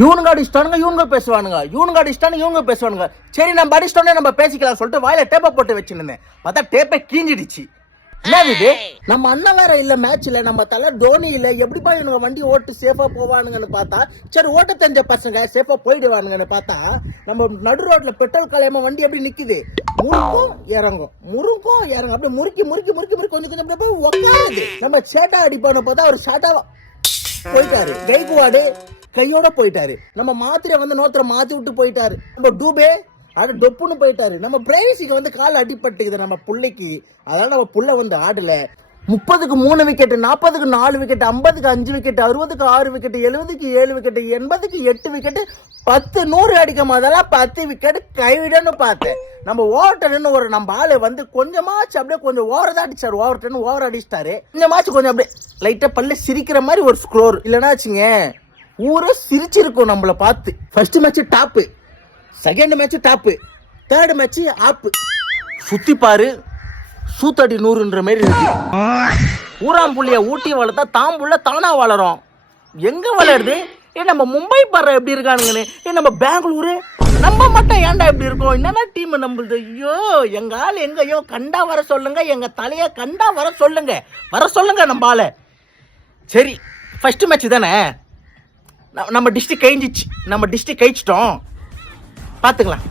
இவனுங்க அடிச்சிட்டானுங்க, இவனுங்க பேசுவானுங்க, இவனுங்க அடிச்சிட்டானுங்க, இவனுங்க பேசுவானுங்க. சரி நம்ம அடிச்சிட்டோன்னே நம்ம பேசிக்கலாம் சொல்லிட்டு வாயில டேப்பை போட்டு வச்சுருந்தேன். பார்த்தா டேப்பை கீஞ்சிடுச்சு. என்னது இது? நம்ம அண்ணன் வேற இல்ல மேட்ச்ல, நம்ம தலை தோனி இல்ல, எப்படிப்பா இவங்க வண்டி ஓட்டு சேஃபா போவானுங்கன்னு பார்த்தா, சரி ஓட்ட தெரிஞ்ச பசங்க சேஃபா போயிடுவானுங்கன்னு பார்த்தா, நம்ம நடு ரோட்ல பெட்ரோல் கலையாம வண்டி எப்படி நிக்குது, முறுக்கும் இறங்கும், முறுக்கும் இறங்கும், அப்படியே முறுக்கி முறுக்கி முறுக்கி முறுக்கி கொஞ்சம் கொஞ்சம் அப்படியே உட்காருது. நம்ம சேட்டா அடிப்பான்னு பார்த்தா அவர் ஷாட்டா போயிட்டாரு. கைகுவாடு கையோட போயிட்டாரு. நம்ம மாத்திரை வந்து நோத்திர மாத்தி விட்டு போயிட்டாரு. நம்ம டூபே அது டொப்புன்னு போயிட்டாரு. நம்ம பிரைஸுக்கு வந்து கால் அடிப்பட்டுக்குது நம்ம புள்ளைக்கு. அதனால நம்ம புள்ள வந்து ஆடல. 30க்கு 3 விக்கெட், 40க்கு 4 விக்கெட், 50க்கு 5 விக்கெட், 60க்கு 6 விக்கெட், 70க்கு 7 விக்கெட், 80க்கு 8 விக்கெட், 10 100 அடிக்கும் போதெல்லாம் 10 விக்கெட் கைவிடன்னு பார்த்தேன். நம்ம ஓவர் டென்னு ஒரு நம்ம ஆளு வந்து கொஞ்சமாச்சு அப்படியே கொஞ்சம் ஓவர் தான் அடிச்சாரு. ஓவர் டென் ஓவர் அடிச்சிட்டாரு. கொஞ்சமாச்சு கொஞ்சம் அப்படியே லைட்டா பல்ல சிரிக்கிற மாதிரி ஒரு ஸ்கோர் இல்லைன்னா வச்சுங்க ஊரே சிரிச்சிருக்கும் நம்மளை பார்த்து. First match top, second match top, third match ஆப்பு. சுத்தி பாரு சூத்தடி 100ன்ற மாதிரி இருக்கு. ஊராம் புள்ளிய ஊட்டி வளர்த்தா தாம்புள்ள தானா வளரும். எங்க வளருது? நம்ம மும்பை பாரு எப்படி இருக்கானுங்கன்னு. நம்ம பெங்களூரு நம்ம மட்டும் ஏன்டா எப்படி இருக்கோம்? என்னன்னா டீம் நம்மளுது. ஐயோ எங்க ஆள் எங்கயோ கண்டா வர சொல்லுங்க, எங்க தலைய கண்டா வர சொல்லுங்க நம்ம ஆள. சரி ஃபர்ஸ்ட் மேட்ச் தானே, நம்ம டிஸ்ட்ரிக்ட் கழிஞ்சிச்சு, நம்ம டிஸ்ட்ரிக்ட் கழிச்சிட்டோம், பார்த்துக்கலாம்.